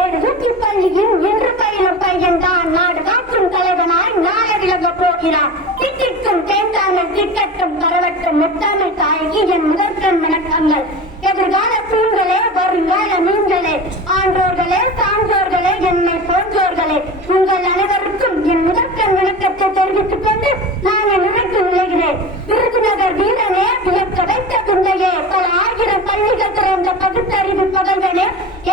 எழுதி பள்ளியில் இன்று பயிலும் பையன் தான் நாடு காக்கும் தலைவனாய் நாளை விளங்க போகிறான். திட்டிக்கும் தேங்காமல் திட்டட்டும் பரவட்டும் முத்தாமல் தாயகி என் முதற்கண் வணக்கங்கள். எதிர்கால தூண்களே, வருங்கால மீன்களே, ஆன்றோர்களே, சான்றோர்களே, என்னை போன்றோர்களே, உங்கள் அனைவருக்கும் என் முதற்கண் வணக்கத்தை தெரிவித்துக் கொண்டு நான் என் உரைக்கு விளைகிறேன். விருதுநகர் வீரனே, விளக்க வைத்த பிந்தையே, பல ஆயிரம் பள்ளிகள் திறந்த பகுத்தறிவு பகல்வனே,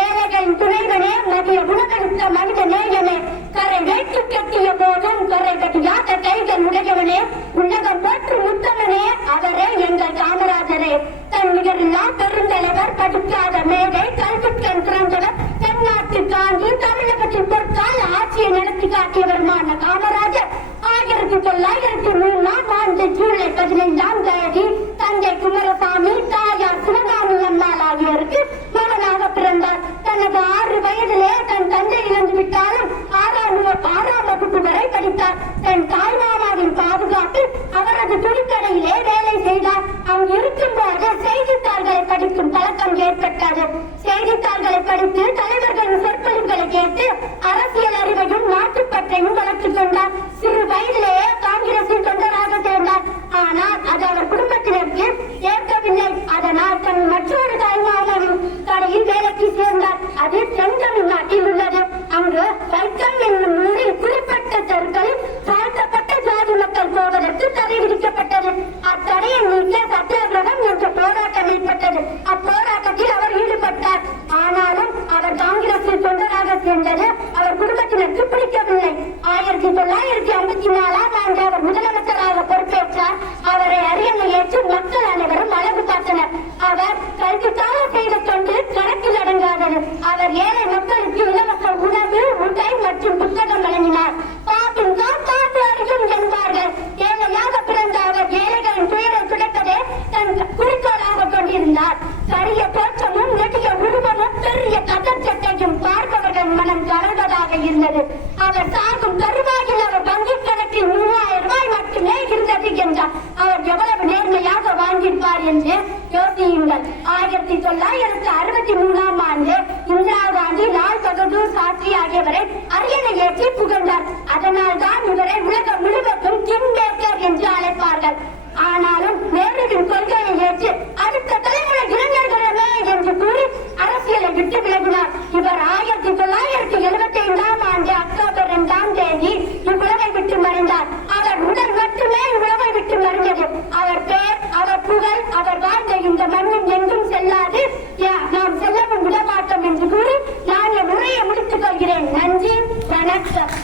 ஏழைகளின் துணைவனே, மதிய உணவளித்த மனிதநேயனே, கரை வைத்து கட்டிய போதும் கரை கட்டியாத கைகள் உடையவனே, உலகம் போற்று முத்தவனே, அவரே எங்கள் காமராஜரே. தன் நிகரில்லா பெருந்தலைவர், படிக்காத மேடை, கல்விக்கண் திறந்தவர், தென்னாட்டு காந்தி, தமிழகத்தின் பொற்கால ஆட்சியை நடத்தி காட்டியவருமான காமராஜர் 1903ஆம் ஆண்டு ஜூலை 15ஆம் தேதி தந்தை குமாரசாமி, தாயார் சிவகாமி அம்மாள் ஆகியோருக்கு மகனாக பிறந்தார். தனது 6 வயதிலே தன் தந்தை இழந்து விட்டாலும் 6ஆம் வகுப்பு வரை படித்தார். தன் தாய்மாமாவின் பாதுகாப்பில் அவரது துணிக்கடையிலே வேலை செய்தார். அங்கு இருக்கும் போது செய்தித்தாள்களை படிக்கும் பழக்கம் ஏற்பட்டது. செய்தித்தாள்களை படித்து தலைவர்களின் சொற்பொழிவுகளை கேட்டு அரசியல் அறிவையும் நாட்டுப்பற்றையும் வளர்த்துக் கொண்டார். சிறு வயதிலேயே காங்கிரசின் தொண்டராக சேர்ந்தார். ஆனால் அது அவர் குடும்பத்தினருக்கு ஏற்கவில்லை. அதனால் தன் மற்றொரு தாய்மாமாவின் கடையில் வேலைக்கு சேர்ந்தார். அது தென்தமிழ்நாட்டில் உள்ளது. அங்கு வைக்கம் என்னும் ஊரில் குறிப்பிட்ட தெருக்களில் தாழ்த்தப்பட்ட ஜாதி மக்கள் போவதற்கு தடை விதிக்கப்பட்டது. அத்தடையை நீக்க சத்தியாகிரகம் என்ற போராட்டம் ஏற்பட்டது. அப்போராட்டத்தில் அவர் ஈடுபட்டார். ஆனாலும் அவர் காங்கிரசில் தொண்டராக சேர்ந்தது அவர் குடும்பத்தினருக்கு பிடிக்கவில்லை. 1954ஆம் ஆண்டு அவர் முதலமைச்சராக பொறுப்பேற்றார். அவரை அரியணை ஏற்று மக்கள் அனைவரும் அழகு பார்த்தனர். அவர் கல்விக்காக செய்த தொண்டு கணக்கில் அடங்காதது. அவர் ஏழை மக்களுக்கு இலவச உணவு, உடை மற்றும் புத்தகம் வழங்கினார். பாப்பின் காப்பு அறியும் என்பார்கள். ஏழையாக பிறந்த அவர் ஏழைகளின் துயரை துடைப்பதே தன் குறிக்கோளாக கொண்டிருந்தார். கரிய தோற்றமும் நெடிய உருவமும் பெரிய கதர் சட்டையும் பார்ப்பவர்கள் மனம் கருவதாக இருந்தது. அவர் சாகும் தருவாயில் அவர் வங்கிக் கணக்கில் 3000 ரூபாய் மட்டுமே இருந்தது என்றார். அவர் எவ்வளவு நேர்மையாக வாழ்ந்திருப்பார் என்று யோசியுங்கள். 1963ஆம் ஆண்டு இந்திரா காந்தி, லால் பகதூர் சாஸ்திரி ஆகியவரை அரியணை ஏற்றி புகழ்ந்தார். அதனால் தான் இவரை உலகம் முழுவதும் கிங் மேக்கர் என்று அழைப்பார்கள். ஆனாலும் நேருவின் கொள்கையை ஏற்று அடுத்த தலைமுறை இளைஞர்களே என்று கூறி அரசியலை விட்டு விலகினார். இவர் 1975ஆம் ஆண்டு அக்டோபர் 2ஆம் தேதி இவ்வுலகை விட்டு மறைந்தார். அவர் உடல் மட்டுமே இவ்வுலகை விட்டு மறைந்தது. அவர் பேர், அவர் புகழ், அவர் வாழ்ந்த இந்த மண்ணும் எங்கும் செல்லாது, நாம் செல்லவும் விடமாட்டோம் என்று கூறி நான் என் உரையை முடித்துக் கொள்கிறேன். நன்றி, வணக்கம்.